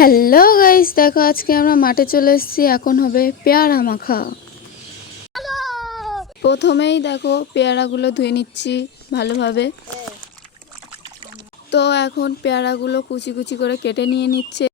Hello guys দেখো, আজকে আমরা মাঠে চলে এসেছি। এখন হবে পেয়ারা মাখা। প্রথমেই দেখো, পেয়ারাগুলো ধুয়ে নিচ্ছি ভালোভাবে। তো এখন পেয়ারাগুলো কুচি কুচি করে কেটে নিয়ে নিচ্ছে।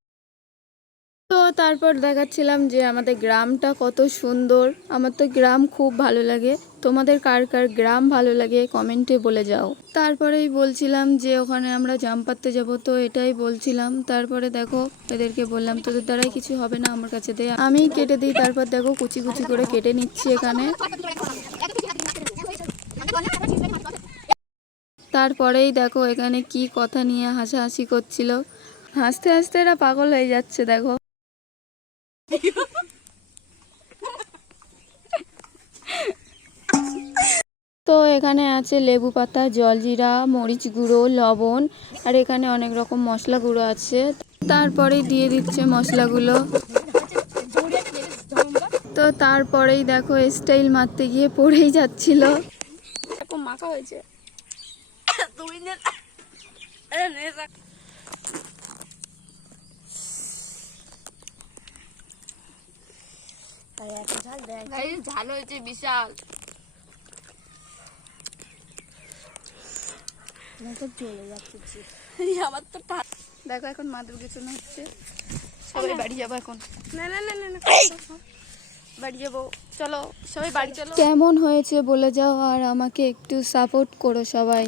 তো তারপর দেখাচ্ছিলাম যে আমাদের গ্রামটা কত সুন্দর। আমার তো গ্রাম খুব ভালো লাগে। তোমাদের কার কার গ্রাম ভালো লাগে কমেন্টে বলে যাও। তারপরেই বলছিলাম যে ওখানে আমরা জাম পাততে যাব, তো এটাই বলছিলাম। তারপরে দেখো, এদেরকে বললাম, তোদের দ্বারাই কিছু হবে না আমার কাছে দে। আমি কেটে দিই, তারপর দেখো, কুচি কুচি করে কেটে নিচ্ছি এখানে। তারপরেই দেখো, এখানে কি কথা নিয়ে হাসাহাসি করছিল। হাসতে হাসতে এরা পাগল হয়ে যাচ্ছে, দেখো। তো এখানে আছে লেবু পাতা, জলজিরা, মরিচ গুঁড়ো, লবণ, আর এখানে অনেক রকম মশলা গুঁড়ো আছে। তারপরেই দিয়ে দিচ্ছে মশলাগুলো। তো তারপরেই দেখো স্টাইল মারতে গিয়ে পড়েই যাচ্ছিল। মাখা হয়েছে তুমি নে আরে নে রাখ গাইস ঝাল হয়েছে বিশাল। আমার তো দেখো এখন মা দুর্গেচন হচ্ছে। সবাই বাড়ি যাব এখন। না না না না না। বাড়ি যাব। চলো সবাই বাড়ি চলো। কেমন হয়েছে বলে যাও আর আমাকে একটু সাপোর্ট করো সবাই।